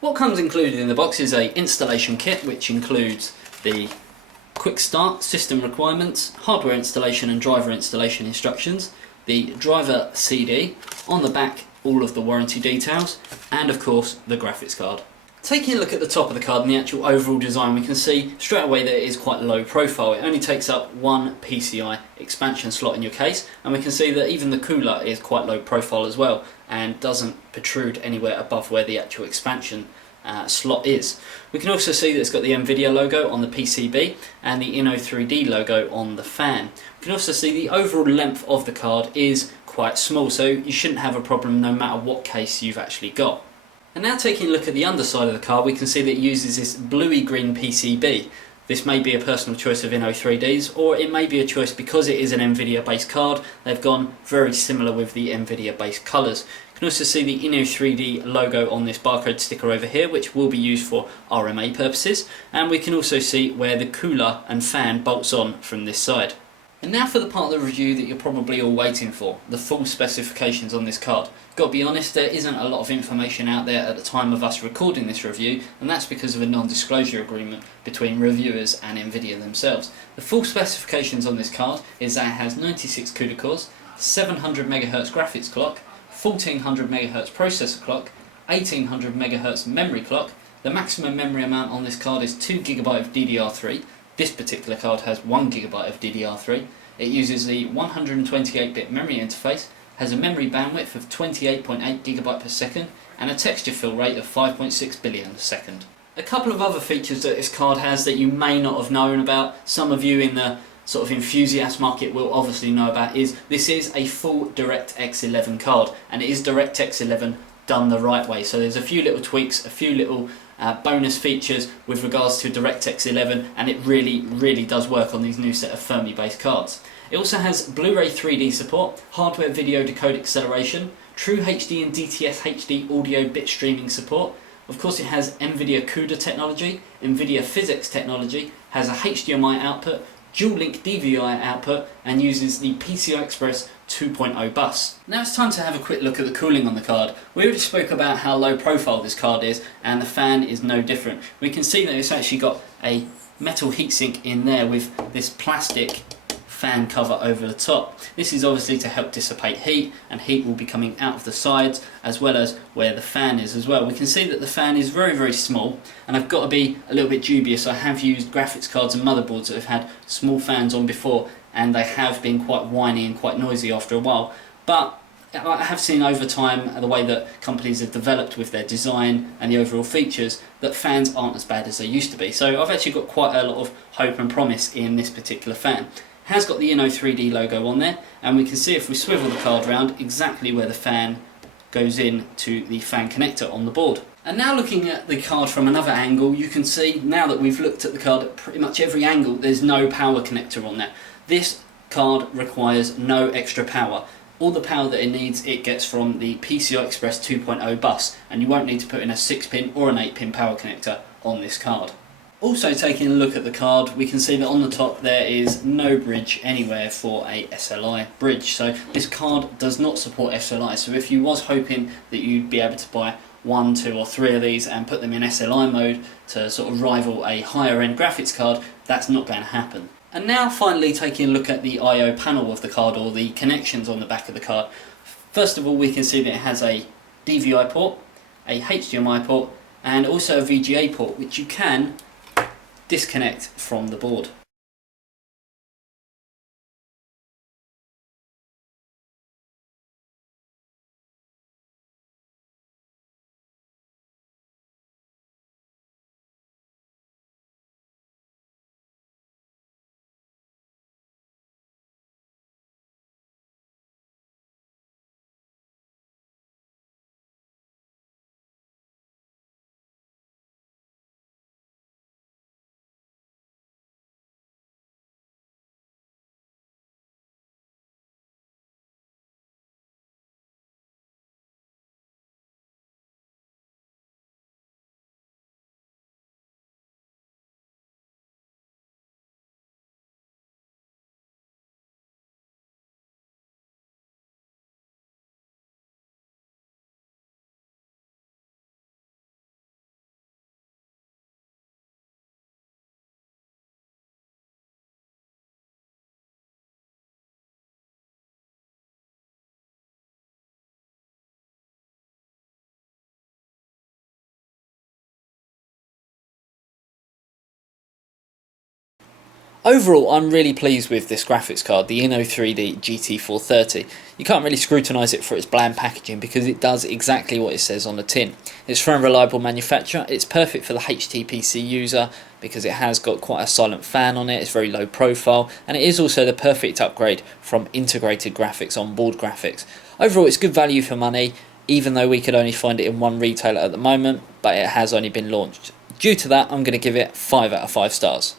What comes included in the box is a installation kit, which includes the quick start, system requirements, hardware installation and driver installation instructions, the driver CD, on the back all of the warranty details, and of course the graphics card. Taking a look at the top of the card and the actual overall design, we can see straight away that it is quite low profile. It only takes up one PCI expansion slot in your case, and we can see that even the cooler is quite low profile as well and doesn't protrude anywhere above where the actual expansion slot is. We can also see that it's got the NVIDIA logo on the PCB and the Inno3D logo on the fan. We can also see the overall length of the card is quite small, so you shouldn't have a problem no matter what case you've actually got. And now taking a look at the underside of the card, we can see that it uses this bluey green PCB. This may be a personal choice of Inno3D's, or it may be a choice because it is an NVIDIA based card. They've gone very similar with the NVIDIA based colours. You can also see the Inno3D logo on this barcode sticker over here, which will be used for RMA purposes, and we can also see where the cooler and fan bolts on from this side. And now for the part of the review that you're probably all waiting for, the full specifications on this card. Got to be honest, there isn't a lot of information out there at the time of us recording this review, and that's because of a non-disclosure agreement between reviewers and NVIDIA themselves. The full specifications on this card is that it has 96 CUDA cores, 700 MHz graphics clock, 1400 MHz processor clock, 1800 MHz memory clock. The maximum memory amount on this card is 2 GB of DDR3. This particular card has 1 GB of DDR3. It uses the 128-bit memory interface, has a memory bandwidth of 28.8 GB per second, and a texture fill rate of 5.6 billion a second. A couple of other features that this card has that you may not have known about, some of you in the sort of enthusiast market will obviously know about, is this is a full DirectX 11 card, and it is DirectX 11 done the right way. So there's a few little tweaks, a few little bonus features with regards to DirectX 11, and it really does work on these new set of Fermi based cards. It also has Blu-ray 3D support, hardware video decode acceleration, true HD and DTS HD audio bit streaming support. Of course it has NVIDIA CUDA technology, NVIDIA physics technology, has a HDMI output, dual link DVI output, and uses the PCI Express 2.0 bus. Now it's time to have a quick look at the cooling on the card. We already spoke about how low profile this card is, and the fan is no different. We can see that it's actually got a metal heatsink in there with this plastic fan cover over the top. This is obviously to help dissipate heat, and heat will be coming out of the sides as well as where the fan is as well. We can see that the fan is very small, and I've got to be a little bit dubious. I have used graphics cards and motherboards that have had small fans on before, and they have been quite whiny and quite noisy after a while, but I have seen over time the way that companies have developed with their design and the overall features that fans aren't as bad as they used to be. So I've actually got quite a lot of hope and promise in this particular fan. It has got the Inno3D logo on there, and we can see if we swivel the card round exactly where the fan goes in to the fan connector on the board. And now looking at the card from another angle, you can see now that we've looked at the card at pretty much every angle, there's no power connector on there. This card requires no extra power. All the power that it needs, it gets from the PCI Express 2.0 bus, and you won't need to put in a 6-pin or an 8-pin power connector on this card. Also, taking a look at the card, we can see that on the top there is no bridge anywhere for a SLI bridge. So this card does not support SLI. So if you was hoping that you'd be able to buy 1, 2 or 3 of these and put them in SLI mode to sort of rival a higher end graphics card, that's not going to happen. And now finally taking a look at the I/O panel of the card, or the connections on the back of the card. First of all, we can see that it has a DVI port, a HDMI port, and also a VGA port, which you can disconnect from the board. overall, I'm really pleased with this graphics card, the Inno3D GT430. You can't really scrutinise it for its bland packaging because it does exactly what it says on the tin. It's from a reliable manufacturer, it's perfect for the HTPC user because it has got quite a silent fan on it, it's very low profile, and it is also the perfect upgrade from integrated graphics on board graphics. Overall, it's good value for money, even though we could only find it in one retailer at the moment, but it has only been launched. Due to that, I'm going to give it 5 out of 5 stars.